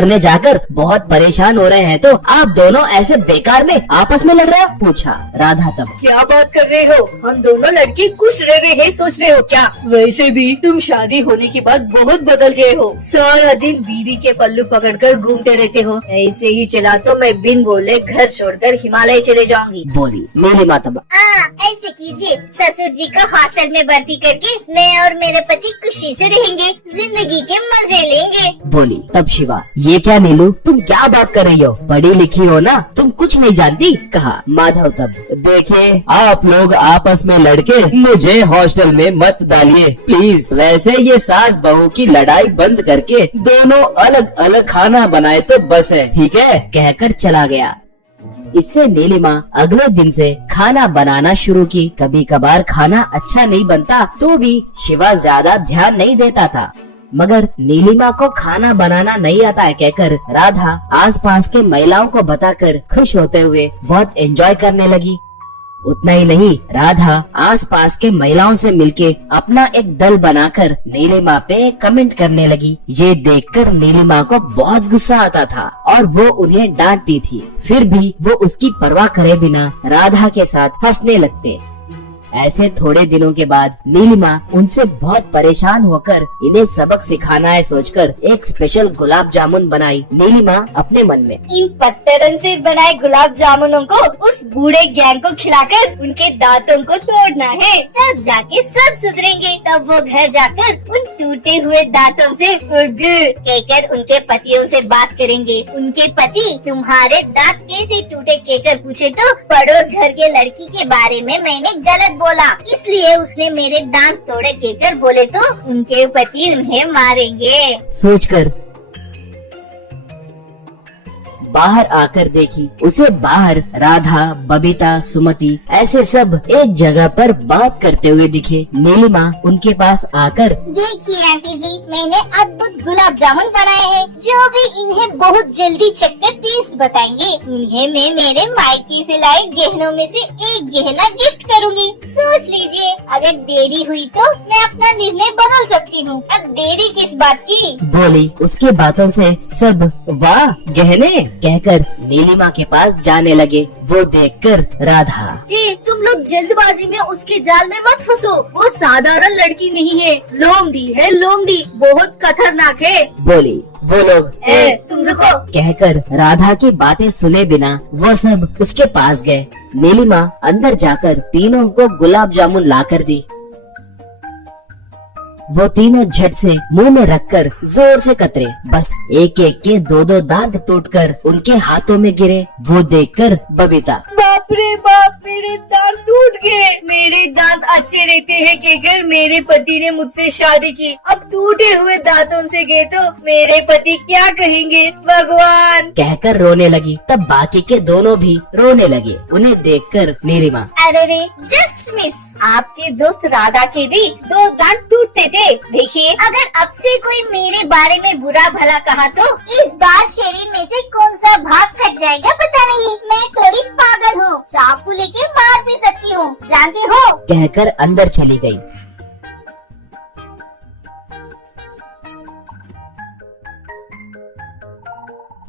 करने जाकर बहुत परेशान हो रहे हैं, तो आप दोनों ऐसे बेकार में आपस में लड़ रहे हो? पूछा राधा तब। क्या बात कर रहे हो? हम दोनों लड़के खुश रह रहे हैं, सोच रहे हो क्या? वैसे भी तुम शादी होने के बाद बहुत बदल गए हो। सारा दिन बीवी के पल्लू पकड़कर घूमते रहते हो। ऐसे ही चला तो मैं बिन बोले घर छोड़कर हिमालय चले जाऊंगी, बोली नीलिमा तब। ऐसे कीजिए, ससुर जी को हॉस्टल में भर्ती करके मैं और मेरे पति खुशी से रहेंगे, जिंदगी के मजे लेंगे, बोली तब शिवा। ये क्या नीलू, तुम क्या बात कर रही हो? पढ़ी लिखी हो ना, तुम कुछ नहीं जानती, कहा माधव तब। देखिए, आप लोग आपस में लड़के मुझे हॉस्टल में मत डालिए प्लीज। वैसे ये सास बहू की लड़ाई बंद करके दोनों अलग अलग खाना बनाए तो बस है, ठीक है? कहकर चला गया। इससे नीलिमा अगले दिन से खाना बनाना शुरू की। कभी कभार खाना अच्छा नहीं बनता तो भी शिवा ज्यादा ध्यान नहीं देता था, मगर नीलिमा को खाना बनाना नहीं आता है कहकर राधा आसपास के महिलाओं को बताकर खुश होते हुए बहुत एंजॉय करने लगी। उतना ही नहीं, राधा आसपास के महिलाओं से मिलके अपना एक दल बनाकर नीलिमा पे कमेंट करने लगी। ये देखकर नीलिमा को बहुत गुस्सा आता था और वो उन्हें डांटती थी, फिर भी वो उसकी परवाह करे बिना राधा के साथ हंसने लगते। ऐसे थोड़े दिनों के बाद नीलिमा उनसे बहुत परेशान होकर इन्हें सबक सिखाना है सोचकर एक स्पेशल गुलाब जामुन बनाई। नीलिमा अपने मन में, इन पत्थरों से बनाए गुलाब जामुनों को उस बूढ़े गैंग को खिलाकर उनके दांतों को तोड़ना है, तब जाके सब सुधरेंगे। तब वो घर जाकर उन टूटे हुए दांतों से कहकर उनके पतियों से बात करेंगे। उनके पति तुम्हारे दांत कैसे टूटे कहकर पूछे तो पड़ोस घर के लड़की के बारे में मैंने गलत बोला, इसलिए उसने मेरे दांत तोड़े कहकर बोले तो उनके पति उन्हें मारेंगे। सोचकर बाहर आकर देखी, उसे बाहर राधा, बबीता, सुमति ऐसे सब एक जगह पर बात करते हुए दिखे। नीलिमा उनके पास आकर, देखिए आंटी जी, मैंने अद्भुत गुलाब जामुन बनाए हैं, जो भी इन्हें बहुत जल्दी चखकर टेस्ट बताएंगे। उन्हें मैं मेरे मायके से लाए गहनों में से एक गहना गिफ्ट करूंगी। सोच लीजिए, अगर देरी हुई तो मैं अपना निर्णय बदल सकती हूँ। अब देरी किस बात की, बोली। उसकी बातों से सब वाह गहने कहकर नीलिमा के पास जाने लगे। वो देखकर राधा, तुम लोग जल्दबाजी में उसके जाल में मत फंसो। वो साधारण लड़की नहीं है, लोमड़ी है, लोमड़ी, बहुत खतरनाक है, बोली। वो लोग तुम रुको कहकर राधा की बातें सुने बिना वो सब उसके पास गए। नीलिमा अंदर जाकर तीनों को गुलाब जामुन ला कर दी। वो तीनों झट से मुंह में रखकर जोर से कतरे। बस एक एक के दो दो दांत टूटकर उनके हाथों में गिरे। वो देखकर बबीता, बाप रे बाप, मेरे दांत टूट गए। मेरे दांत अच्छे रहते हैं कहकर मेरे पति ने मुझसे शादी की, अब टूटे हुए दांतों से गए तो मेरे पति क्या कहेंगे, भगवान कहकर रोने लगी। तब बाकी के दोनों भी रोने लगे। उन्हें देखकर नीलिमा, अरे रे जस्ट मिस, आपके दोस्त राधा के भी दो दांत टूटते थे। देखिए, अगर अब से कोई मेरे बारे में बुरा भला कहा तो इस बार शरीर में से कौन सा भाग कट जाएगा पता नहीं। मैं थोड़ी पागल हूँ, चाकू लेके मार भी सकती हूँ, जानते हो, कहकर अंदर चली गई।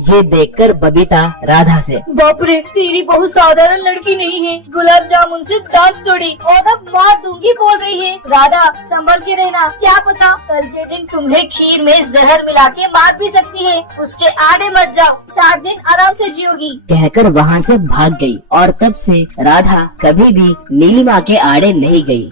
ये देखकर बबीता राधा से, बाप रे, तेरी बहुत साधारण लड़की नहीं है, गुलाब जामुन से दांत तोड़ी और अब मार दूंगी बोल रही है। राधा संभल के रहना, क्या पता कल के दिन तुम्हें खीर में जहर मिला के मार भी सकती है। उसके आड़े मत जाओ, 4 दिन आराम से जियोगी, कहकर वहाँ से भाग गई। और तब से राधा कभी भी नीलिमा के आड़े नहीं गई।